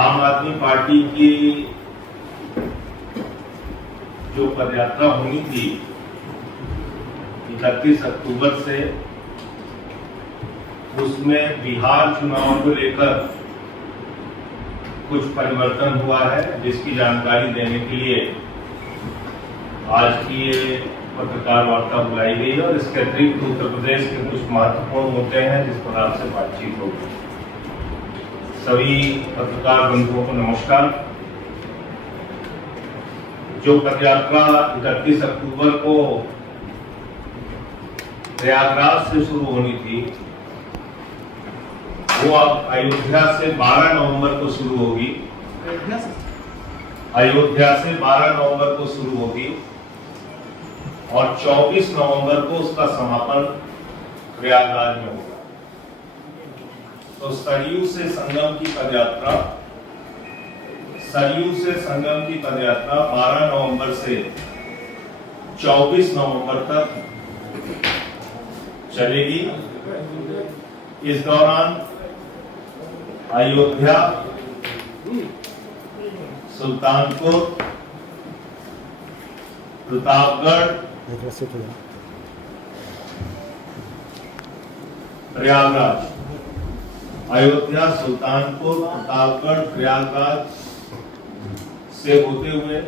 आम आदमी पार्टी की जो पदयात्रा होनी थी 31 अक्टूबर से, उसमें बिहार चुनाव को लेकर कुछ परिवर्तन हुआ है, जिसकी जानकारी देने के लिए आज की ये पत्रकार वार्ता बुलाई गई है। और इसके अतिरिक्त उत्तर प्रदेश के कुछ महत्वपूर्ण मुद्दे हैं जिस पर आपसे बातचीत होगी। सभी पत्रकार बंधुओं को नमस्कार। जो पदयात्रा 31 अक्टूबर को प्रयागराज से शुरू होनी थी, वो अब अयोध्या से 12 नवंबर को शुरू होगी। अयोध्या से 12 नवंबर को शुरू होगी और 24 नवंबर को उसका समापन प्रयागराज में होगा। तो सरयू से संगम की पदयात्रा 12 नवंबर से 24 नवंबर तक चलेगी। इस दौरान अयोध्या, सुल्तानपुर, प्रतापगढ़, प्रयागराज, अयोध्या, सुल्तानपुर, प्रतापगढ़, प्रयागराज से होते हुए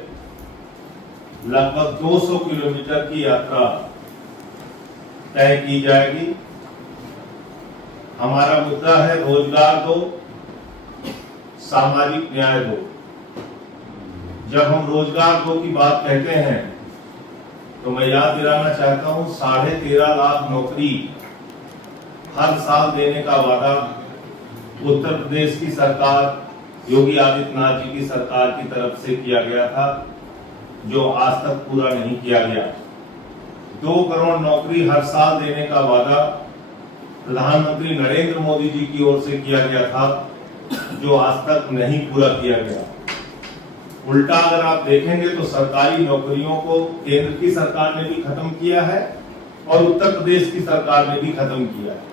लगभग 200 किलोमीटर की यात्रा तय की जाएगी। हमारा मुद्दा है रोजगार दो, सामाजिक न्याय दो। जब हम रोजगार दो की बात कहते हैं तो मैं याद दिलाना चाहता हूं 13.5 लाख नौकरी हर साल देने का वादा उत्तर प्रदेश की सरकार, योगी आदित्यनाथ जी की सरकार की तरफ से किया गया था, जो आज तक पूरा नहीं किया गया। 2 करोड़ नौकरी हर साल देने का वादा प्रधानमंत्री नरेंद्र मोदी जी की ओर से किया गया था, जो आज तक नहीं पूरा किया गया। उल्टा अगर आप देखेंगे तो सरकारी नौकरियों को केंद्र की सरकार ने भी खत्म किया है और उत्तर प्रदेश की सरकार ने भी खत्म किया है।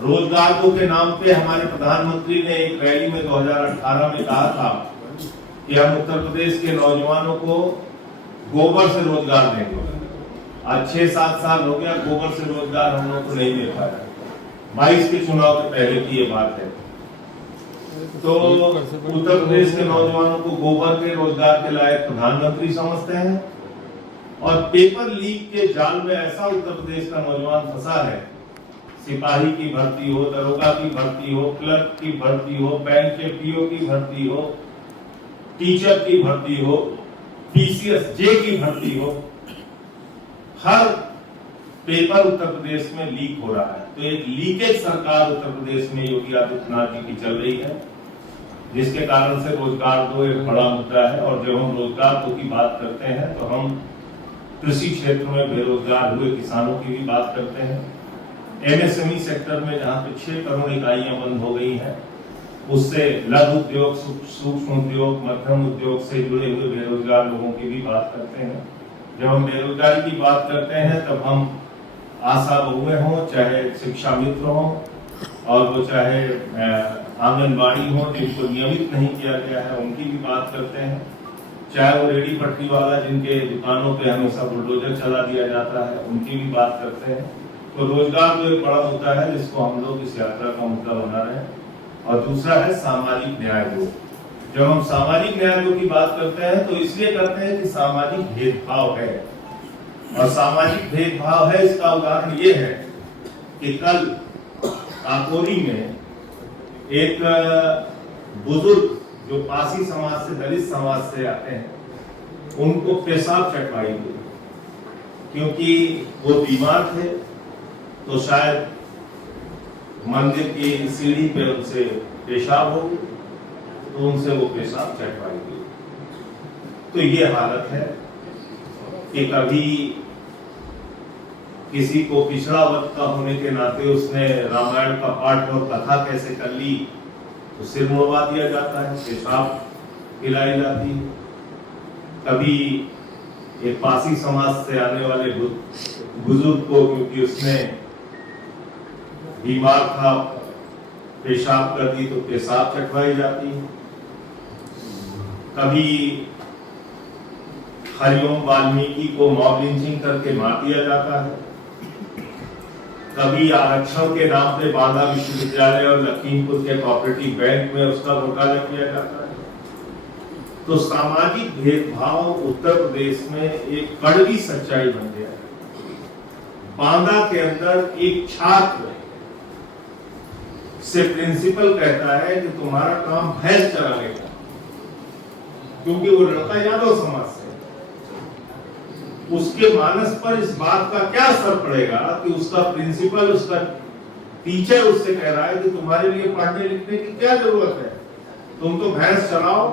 रोजगार दो के नाम पे हमारे प्रधानमंत्री ने एक रैली में 2018 में कहा था कि हम उत्तर प्रदेश के नौजवानों को गोबर से रोजगार देंगे। आज 6-7 साल हो गया, गोबर से रोजगार हम लोग को नहीं दे पाया। 22 के चुनाव के पहले की ये बात है। तो उत्तर प्रदेश के नौजवानों को गोबर के रोजगार के लायक प्रधानमंत्री समझते हैं और पेपर लीक के जाल में ऐसा उत्तर प्रदेश का नौजवान फंसा है। सिपाही की भर्ती हो, दरोगा की भर्ती हो, क्लर्क की भर्ती हो, बैंक के पीओ की भर्ती हो, टीचर की भर्ती हो, पीसीएस जे की भर्ती हो, हर पेपर उत्तर प्रदेश में लीक हो रहा है। तो एक लीकेज सरकार उत्तर प्रदेश में योगी आदित्यनाथ जी की चल रही है, जिसके कारण से रोजगार दो एक बड़ा मुद्दा है। और जब हम रोजगार दो की बात करते हैं तो हम कृषि क्षेत्र में बेरोजगार हुए किसानों की भी बात करते हैं। एमएसएमई सेक्टर में जहां पे 6 करोड़ इकाइयां बंद हो गई हैं, उससे लघु उद्योग, सूक्ष्म उद्योग, मध्यम उद्योग से जुड़े हुए बेरोजगार लोगों की भी बात करते हैं। जब हम बेरोजगारी की बात करते हैं तब हम आशा बहुएं हों, चाहे शिक्षा मित्र हों, और वो चाहे आंगनबाड़ी हो जिनको नियमित नहीं किया गया है, उनकी भी बात करते हैं। चाहे वो रेडी पटरी वाला जिनके दुकानों पे हमेशा बुलडोजर चला दिया जाता है, उनकी भी बात करते हैं। तो रोजगार तो एक बड़ा मुद्दा है जिसको हम लोग इस यात्रा का मुद्दा बना रहे हैं। और दूसरा है सामाजिक न्याय दो। जब हम सामाजिक न्याय दो की बात करते हैं तो इसलिए करते हैं कि सामाजिक भेदभाव है, और सामाजिक भेदभाव है इसका उदाहरण ये है कि कल काकोरी में एक बुजुर्ग जो पासी समाज से, दलित समाज से आते हैं, उनको पेशाब चटवाई गई क्योंकि वो बीमार थे। तो शायद मंदिर की सीढ़ी पे उनसे पेशाब हो गई, तो उनसे वो पेशाब चटवाई गई। तो ये हालत है कि कभी किसी को पिछड़ा वर्ग का होने के नाते उसने रामायण का पाठ और कथा कैसे कर ली तो सिर मुड़वा दिया जाता है, पेशाब पिलाई जाती है। कभी एक पासी समाज से आने वाले बुजुर्ग को, क्योंकि उसने बीमार था, पेशाब कर दी तो पेशाब चटवाई जाती है। कभी हरिओम वाल्मीकि को मॉब लिंचिंग करके मार दिया जाता है, कभी आरक्षण के नाम पे बांदा विश्वविद्यालय और लखीमपुर के कोऑपरेटिव बैंक में उसका घोटाला किया जाता है। तो सामाजिक भेदभाव उत्तर प्रदेश में एक कड़वी सच्चाई बन गया है। बांदा के अंदर एक छात्र से प्रिंसिपल कहता है कि तुम्हारा काम भैंस चराने का, क्योंकि वो लड़का यादव समाज से, उसके मानस पर इस बात का क्या असर पड़ेगा कि उसका प्रिंसिपल, उसका टीचर उससे कह रहा है कि तुम्हारे लिए पढ़ने लिखने की क्या जरूरत है, तुम तो भैंस चलाओ,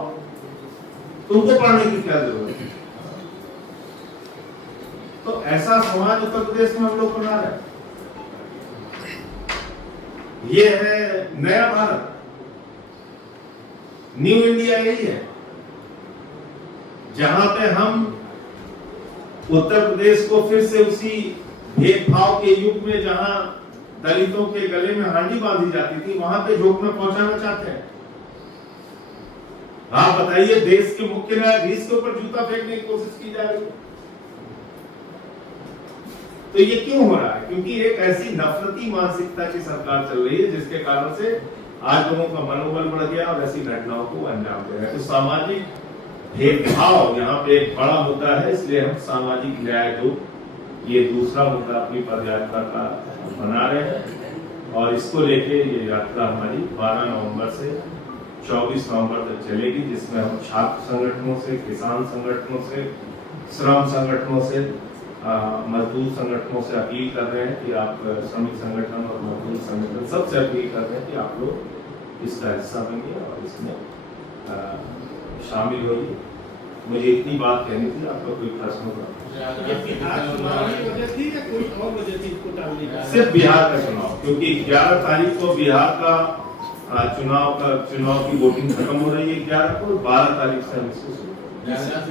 तुमको पढ़ने की क्या जरूरत है। तो ऐसा समाज उत्तर प्रदेश में हम लोग बना रहे हैं। ये है नया भारत, न्यू इंडिया यही है, जहां पे हम उत्तर प्रदेश को फिर से उसी भेदभाव के युग में जहां दलितों के गले में हांडी बांधी जाती थी, वहां पे झोंकना पहुंचाना चाहते हैं। आप बताइए, देश के मुख्य न्यायाधीश के ऊपर जूता फेंकने की कोशिश की जा रही है। तो ये क्यों हो रहा है? क्योंकि एक ऐसी नफरती मानसिकता की सरकार चल रही है जिसके कारण से आज लोगों का मनोबल बढ़ गया और ऐसी घटनाओं को अंजाम दे रहे हैं। तो सामाजिक भेदभाव यहाँ पे एक बड़ा मुद्दा है, इसलिए हम सामाजिक न्याय जो ये दूसरा मुद्दा अपनी पदयात्रा का बना रहे हैं और इसको लेके ये यात्रा हमारी 12 नवंबर से 24 नवंबर तक चलेगी, जिसमें हम छात्र संगठनों से, किसान संगठनों से, श्रम संगठनों से, मजदूर संगठनों से अपील कर रहे हैं कि आप, श्रमिक संगठन और मजदूर संगठन सबसे अपील कर रहे हैं कि आप लोग इसका हिस्सा बनिए और इसमें शामिल होइए। मुझे इतनी बात कहनी थी, आप लोग कोई प्रश्न होगा? सिर्फ बिहार का चुनाव, क्योंकि 11 तारीख को बिहार का चुनाव की वोटिंग खत्म हो रही है 11 को, 12 तारीख से हम इसको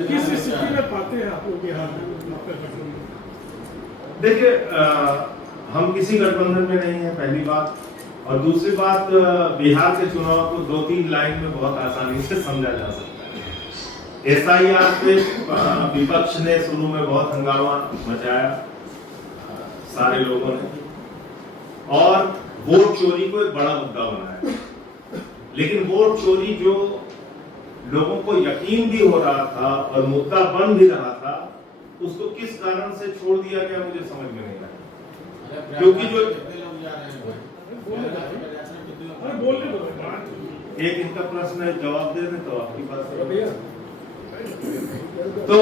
किस स्थिति में पाते हैं आप लोग बिहार में? देखिए, हम किसी गठबंधन में नहीं है, पहली बात, और दूसरी बात, बिहार के चुनाव को 2-3 लाइन में बहुत आसानी से समझा जा सकता है। SIR पे विपक्ष ने शुरू में बहुत हंगामा मचाया, सारे लोगों ने, और वोट चोरी को एक बड़ा मुद्दा बनाया। लेकिन वोट चोरी जो लोगों को यकीन भी हो रहा था और मुद्दा बन भी रहा था, उसको किस कारण से छोड़ दिया गया मुझे समझ में नहीं आया। क्योंकि जो एक इनका प्रश्न है, जवाब दे दें तो आपकी बात। तो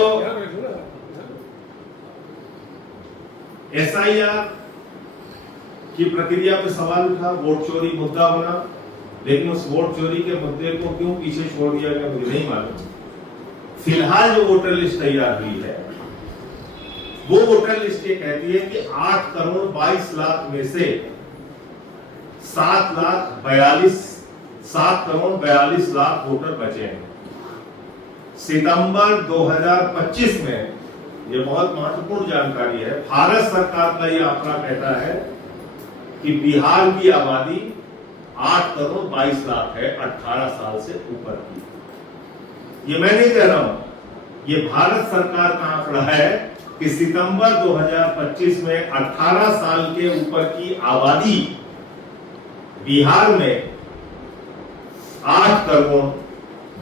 SIR की प्रक्रिया पे सवाल उठा, वोट चोरी मुद्दा बना, लेकिन उस वोट चोरी के मुद्दे को क्यों पीछे छोड़ दिया गया मुझे नहीं मालूम। फिलहाल जो वोटर लिस्ट तैयार हुई है, वो वोटर लिस्ट ये कहती है कि 8 करोड़ 22 लाख में से 7 करोड़ 42 लाख वोटर बचे हैं। सितंबर 2025 में, ये बहुत महत्वपूर्ण जानकारी है, भारत सरकार का यह आंकड़ा कहता है कि बिहार की आबादी 8 करोड़ 22 लाख है 18 साल से ऊपर की। ये मैं नहीं कह रहा हूं, ये भारत सरकार का आंकड़ा है कि सितंबर 2025 में 18 साल के ऊपर की आबादी बिहार में 8 करोड़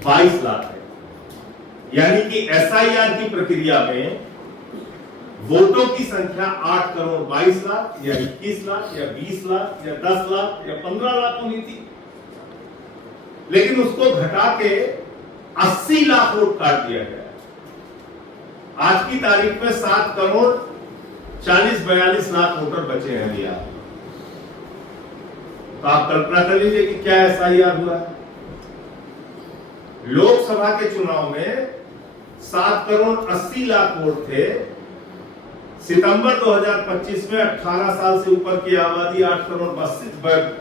22 लाख है। यानी कि SIR की प्रक्रिया में वोटों की संख्या 8 करोड़ 22 लाख या 21 लाख या 20 लाख या 10 लाख या 15 लाख होनी थी, लेकिन उसको घटा के 80 लाख वोट काट दिया गया। आज की तारीख में 7 करोड़ 40-42 लाख वोटर बचे हैं बिहार। तो आप कल्पना कर लीजिए कि क्या SIR हुआ है। लोकसभा के चुनाव में 7 करोड़ 80 लाख वोट थे, सितंबर 2025 में 18 साल से ऊपर की आबादी 8 करोड़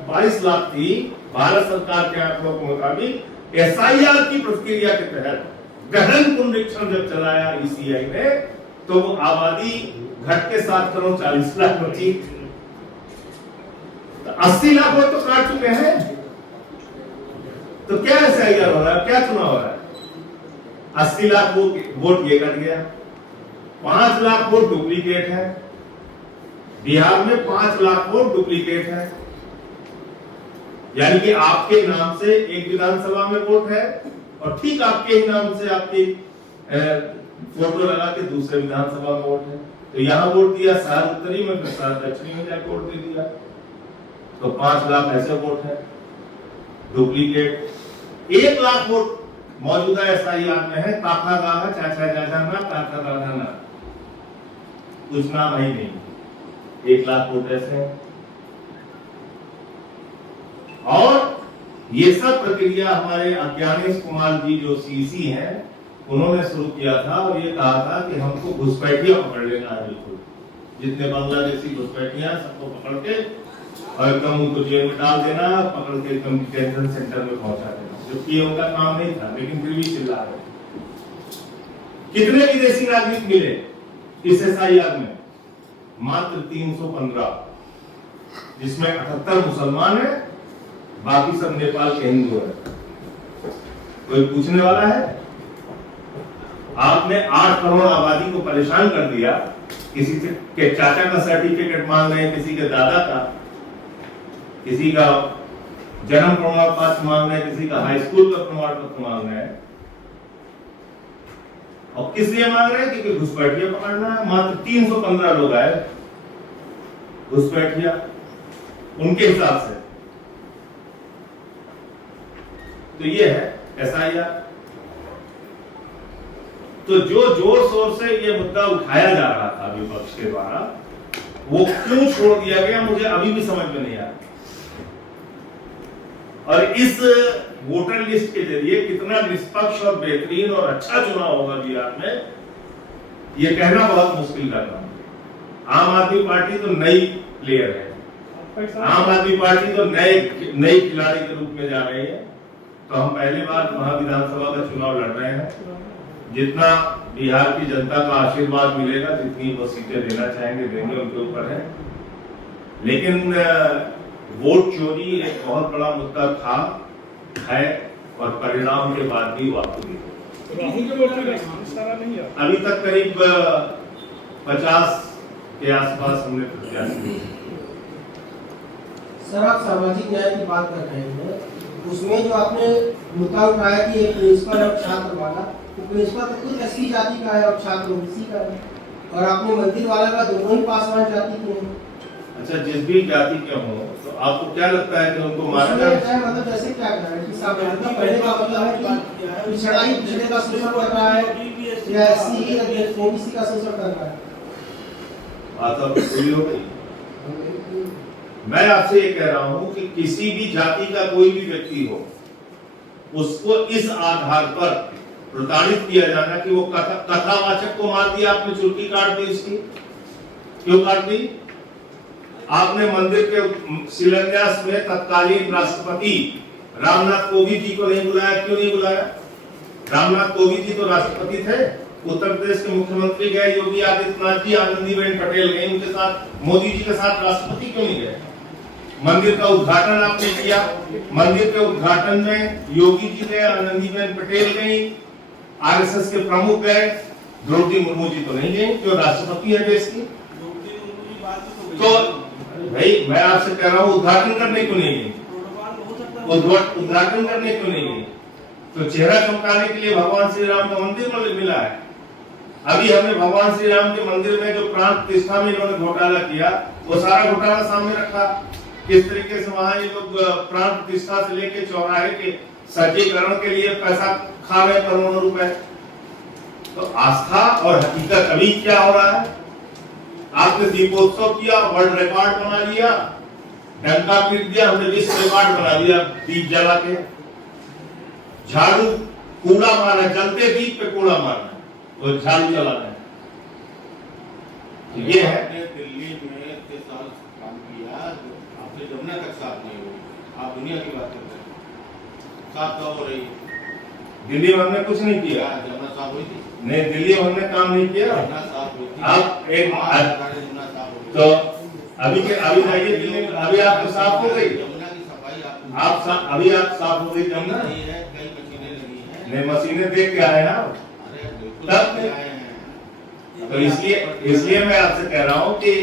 22 लाख थी। भारत सरकार के आंकड़ों के मुताबिक SIR की प्रक्रिया के तहत गहन पुनरीक्षण जब चलाया ECI ने, तो वो आबादी घट के 7 करोड़ 40 लाख बची। तो 80 लाख वोट तो काट चुके हैं। तो क्या SIR हो रहा है, क्या चुनाव हो रहा है? 80 लाख वोट ये कट गया, 5 लाख वोट डुप्लीकेट है। बिहार में 5 लाख वोट डुप्लीकेट है, यानी कि आपके नाम से एक विधानसभा में वोट है और ठीक आपके ही नाम से आपकी फोटो लगा के दूसरे विधानसभा में वोट है। तो यहाँ वोट दिया शहर उत्तरी में, फिर शहर दक्षिणी में जाकर वोट दे दिया, तो 5 लाख ऐसे वोट है डुप्लीकेट। 1 लाख वोट मौजूदा SIR में है, काका गागा चाचा चाचा ना काका दादा ना, कुछ नाम है ही नहीं। 1 लाख वोट ऐसे हैं। और ये सब प्रक्रिया हमारे अज्ञानेश कुमार जी जो CC हैं उन्होंने शुरू किया था और ये कहा था कि हमको घुसपैठिया पकड़ लेना है, बिल्कुल जितने बांग्लादेशी घुसपैठिया सबको पकड़ के और एकदम उनको जेल में डाल देना, पकड़ के एकदम डिटेंशन सेंटर में पहुंचा देना, जबकि ये उनका काम नहीं था, लेकिन फिर भी चिल्ला रहे। कितने विदेशी नागरिक मिले इस SIR में? मात्र 315, जिसमें 78 मुसलमान है, बाकी सब नेपाल के हिंदू है। कोई पूछने वाला है? आपने 8 करोड़ आबादी को परेशान कर दिया, किसी के चाचा का सर्टिफिकेट मांग रहे हैं, किसी के दादा का, किसी का जन्म प्रमाण पत्र मांग रहे हैं, किसी का हाई स्कूल का प्रमाण पत्र मांग रहे हैं। और किस लिए मांग रहे हैं? क्योंकि घुसपैठिया पकड़ना है। मात्र 315 लोग आए घुसपैठिया उनके हिसाब से। तो ये है SIR। तो जो जोर शोर से ये मुद्दा उठाया जा रहा था विपक्ष के द्वारा, वो क्यों छोड़ दिया गया मुझे अभी भी समझ में नहीं आ रहा। और इस वोटर लिस्ट के जरिए कितना निष्पक्ष और बेहतरीन और अच्छा चुनाव होगा बिहार में, ये कहना बहुत मुश्किल का काम है। आम आदमी पार्टी तो नई प्लेयर है, आम आदमी पार्टी तो नई खिलाड़ी के रूप में जा रही है। तो हम पहली बार वहां विधानसभा का चुनाव लड़ रहे हैं। जितना बिहार की जनता का आशीर्वाद मिलेगा, जितनी वो सीटें देना चाहेंगे देंगे, उनके ऊपर है। लेकिन वोट चोरी एक बहुत बड़ा मुद्दा था, है और परिणाम के बाद भी वापस अभी तक करीब 50 के आसपास हमने प्रत्याशी। सर, आप सामाजिक न्याय की बात कर रहे हैं, उसमें जो आपने मुद्दा उठाया कि एक प्रिंसिपल और छात्र वाला, तो प्रिंसिपल तो खुद SC जाति का है और छात्र OBC का है, और आपने मंदिर वाला का दोनों ही पासवान जाति के हैं। अच्छा, जिस भी जाति के हो, तो आपको क्या लगता है कि उनको मारा जाए? मतलब जैसे क्या कर रहा है कि सामाजिक पहले का मतलब है कि पिछड़ा ही पिछड़े का शोषण कर रहा है या SC ही OBC का शोषण कर रहा है? बात अब पूरी हो गई। मैं आपसे ये कह रहा हूं कि किसी भी जाति का कोई भी व्यक्ति हो, उसको इस आधार पर प्रताड़ित किया जाना कि वो कथावाचक को मार दिया, आपने चुटकी काट दी उसकी। क्यों काट दी? आपने मंदिर के शिलान्यास में तत्कालीन राष्ट्रपति रामनाथ कोविंद जी को नहीं बुलाया। क्यों नहीं बुलाया? रामनाथ कोविंद जी तो राष्ट्रपति थे। उत्तर प्रदेश के मुख्यमंत्री गए, योगी आदित्यनाथ जी, आनंदीबेन पटेल गए, उनके साथ मोदी जी के साथ राष्ट्रपति क्यों नहीं गए? मंदिर का उद्घाटन आपने किया, मंदिर के उद्घाटन में योगी जी गए, आनंदीबेन पटेल गई, RSS के प्रमुख गए, द्रौपदी मुर्मू जी तो नहीं गई, जो राष्ट्रपति है देश की। तो भाई मैं आपसे कह रहा हूँ, उद्घाटन करने क्यों नहीं गई? उद्घाटन करने क्यों नहीं गई? तो चेहरा चमकाने के लिए भगवान श्री राम का मंदिर में मिला है। अभी हमने भगवान श्री राम के मंदिर में जो प्राण प्रतिष्ठा में इन्होंने घोटाला किया, वो सारा घोटाला सामने रखा। किस तरीके से वहां ये लोग प्राण प्रतिष्ठा से लेके चौराहे के सज्जीकरण के लिए पैसा खा रहे, करोड़ों रुपए। तो आस्था और हकीकत अभी क्या हो रहा है? आपने दीपोत्सव किया, वर्ल्ड रिकॉर्ड बना लिया, डंका पीट दिया, हमने विश्व रिकॉर्ड बना लिया दीप जला के। झाड़ू कूड़ा मारना, जलते दीप पे कूड़ा मारना, वो झाड़ू चलाना है। ये है। दिल्ली में इतने साल काम किया, आपसे जमुना तक साफ नहीं हुई। आप दुनिया की बात करते हैं, साफ कब हो रही है? दिल्ली में हमने कुछ नहीं किया। जमुना साफ हुई थी? नहीं, दिल्ली में हमने काम नहीं किया। जमुना साफ हुई थी। आप एक जमुना साफ हो गई। तो अभी जाइए दिल्ली में, अभी आपको साफ हो गई। जमुना की सफाई अभी आप साफ हो गई जमुना। नहीं है, कई मशीनें लगी हैं। नहीं, मशीनें देख के आए हैं आप। तब तो इसलिए मैं आपसे कह रहा हूँ कि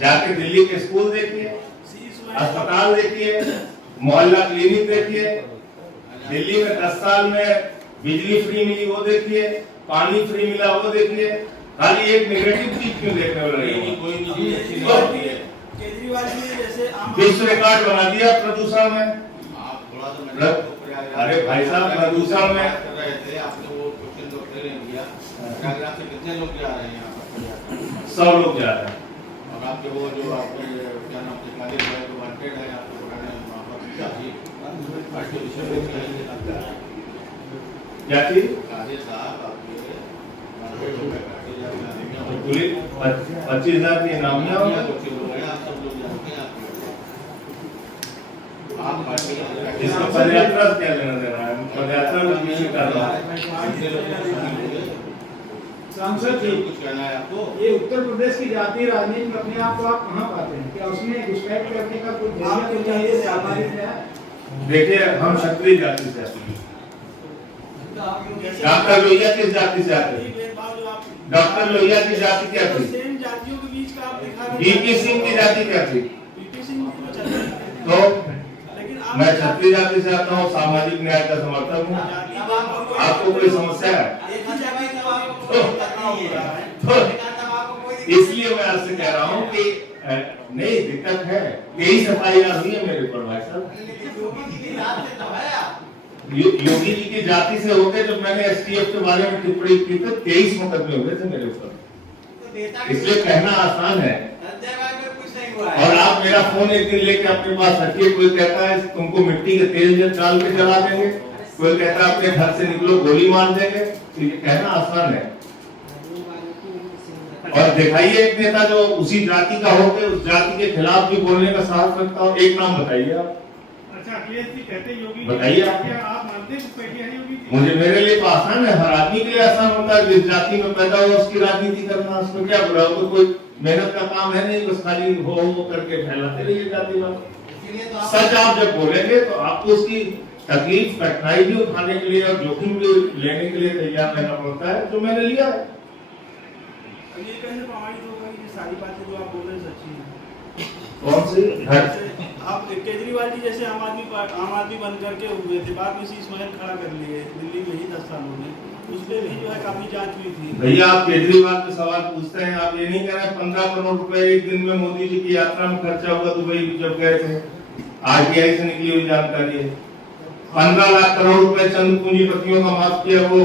जाके दिल्ली के स्कूल देखिए, अस्पताल देखिए, मोहल्ला क्लिनिक देखिए। दिल्ली में 10 साल में बिजली फ्री मिली वो देखिए, पानी फ्री मिला वो देखिए। खाली एक नेगेटिव चीज क्यों देखने वाला है? कोई नहीं चीज अच्छी नहीं होती है। केजरीवाल जी ने जैसे विश्व रिकॉर्ड बना दिया प्रदूषण में। आप थोड़ा सा मैंने अरे भाई साहब, प्रदूषण में कर रहे थे, आपने वो क्वेश्चन तो पहले दिया। प्रयागराज से कितने लोग जा रहे हैं यहाँ पर? 100 लोग जा रहे हैं। और आपके वो जो आपके क्या नाम से काले भाई जो वांटेड है आपके पुराने वहाँ पर पार्टी क्या चीज? काले साहब आपके वांटेड हो गए, काटे जा रहे हैं। पुलिस 25,000 की नामियां हो गई। कुछ लोग हैं, आप सब लोग जानते हैं। आप पार्टी इसका पदयात्रा से क्या लेना देना है? पदयात्रा में किसी कर रहा है। सांसद जी, कुछ कहना है आपको? ये उत्तर प्रदेश की जातीय राजनीति में अपने आप को आप कहाँ पाते हैं? क्या उसमें घुसपैठ करने का कोई जरिया देखिए, हम क्षत्रिय जाति से आते हैं। डॉक्टर लोहिया किस जाति से आते हैं? डॉक्टर लोहिया की जाति क्या थी? सेम जातियों के बीच का आप दिखा रहे हैं। बीपी सिंह की जाति क्या थी? बीपी सिंह की तो चल रही है। तो लेकिन आप मैं क्षत्रिय जाति से आता हूँ, सामाजिक न्याय का समर्थक हूँ। आपको कोई समस्या है? इसलिए मैं आपसे कह रहा हूँ कि नहीं, दिक्कत है। यही सफाई हुई है मेरे ऊपर भाई साहब। योगी जी की जाति से होकर जब मैंने एसटीएफ के बारे में टिप्पणी की तो 23 मुकदमे हुए थे मेरे ऊपर। इसलिए कहना आसान है। और आप मेरा फोन एक दिन लेके अपने पास रखिए। कोई कहता है तुमको मिट्टी के तेल डाल के जला देंगे, कोई कहता है अपने घर से निकलो गोली मार देंगे। तो ये कहना आसान है। और दिखाइए एक नेता जो उसी जाति का होकर उस जाति के खिलाफ भी बोलने का साहस रखता हो। एक नाम बताइए आप। अच्छा, अखिलेश जी कहते हैं योगी, बताइए आप। क्या आप मानते हैं घुसपैठिया है योगी जी? मुझे, मेरे लिए तो आसान है, हर आदमी के लिए आसान होता है। जिस जाति में पैदा हुआ उसकी राजनीति करना, उसमें क्या बुरा हो? कोई मेहनत का काम है नहीं, बस खाली हो करके फैलाते रहिए जातिवाद। सच आप जब बोलेंगे तो आपको उसकी तकलीफ, कठिनाई भी उठाने के लिए और जोखिम भी लेने के लिए तैयार रहना पड़ता है, जो मैंने लिया है। ये कैसे प्रमाणित होगा कि ये सारी बातें जो आप बोल रहे हैं सच्ची हैं? कौन सी? आप केजरीवाल जी जैसे आम आदमी बन करके हुए थे, बाद में शीश महल खड़ा कर लिए दिल्ली में ही 10 सालों में, उस पर भी जो है काफी जांच हुई थी। भैया, आप केजरीवाल पे सवाल पूछते हैं, आप ये नहीं कह रहे 15 करोड़ रुपए एक दिन में मोदी जी की यात्रा में खर्चा हुआ दुबई जब गए थे। आरटीआई से निकली हुई जानकारी है। 15 लाख करोड़ रुपए चंद पूंजीपतियों का माफ किया। वो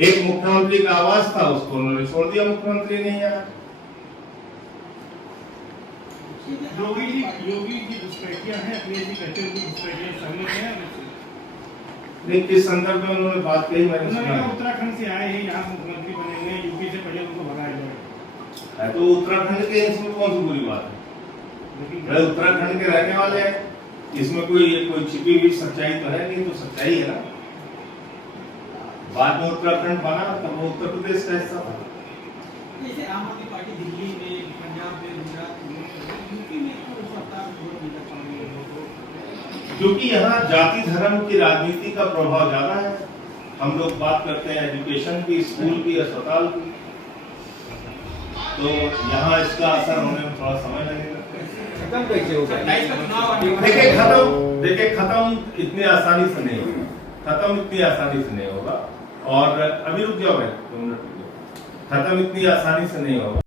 एक मुख्यमंत्री का आवास था, उसको उन्होंने छोड़ दिया, मुख्यमंत्री नहीं आया। योगी जी घुसपैठिया हैं, अखिलेश जी कहते हैं घुसपैठिया सहमत हैं। नहीं, किस संदर्भ में उन्होंने बात कही मैंने उन्होंने सुना कहा है। उत्तराखंड से आए हैं, यहाँ मुख्यमंत्री बने हुए हैं, यूपी से पहले उनको भगाया जाए। तो उत्तराखंड के, इसमें कौन सी बुरी बात है? लेकिन उत्तराखंड के रहने वाले हैं, इसमें कोई छिपी हुई सच्चाई तो है नहीं, तो सच्चाई है ना। बाद में उत्तराखंड बना तब वो उत्तर प्रदेश का हिस्सा था। जैसे आम आदमी पार्टी दिल्ली में, पंजाब में, गुजरात में, यूपी में तो सरकार वोट नहीं कर पा रही है। क्योंकि यहाँ जाति धर्म की राजनीति का प्रभाव ज्यादा है। हम लोग बात करते हैं एजुकेशन की, स्कूल की, अस्पताल की, तो यहाँ इसका असर होने में थोड़ा समय लगेगा। खत्म कैसे होगा? 27 का चुनाव देखिए खत्म इतनी आसानी से नहीं होगा। खत्म इतनी आसानी से नहीं होगा। और अभी रुक जाओ भाई, 2 मिनट रुक जाओ। खत्म इतनी आसानी से नहीं होगा।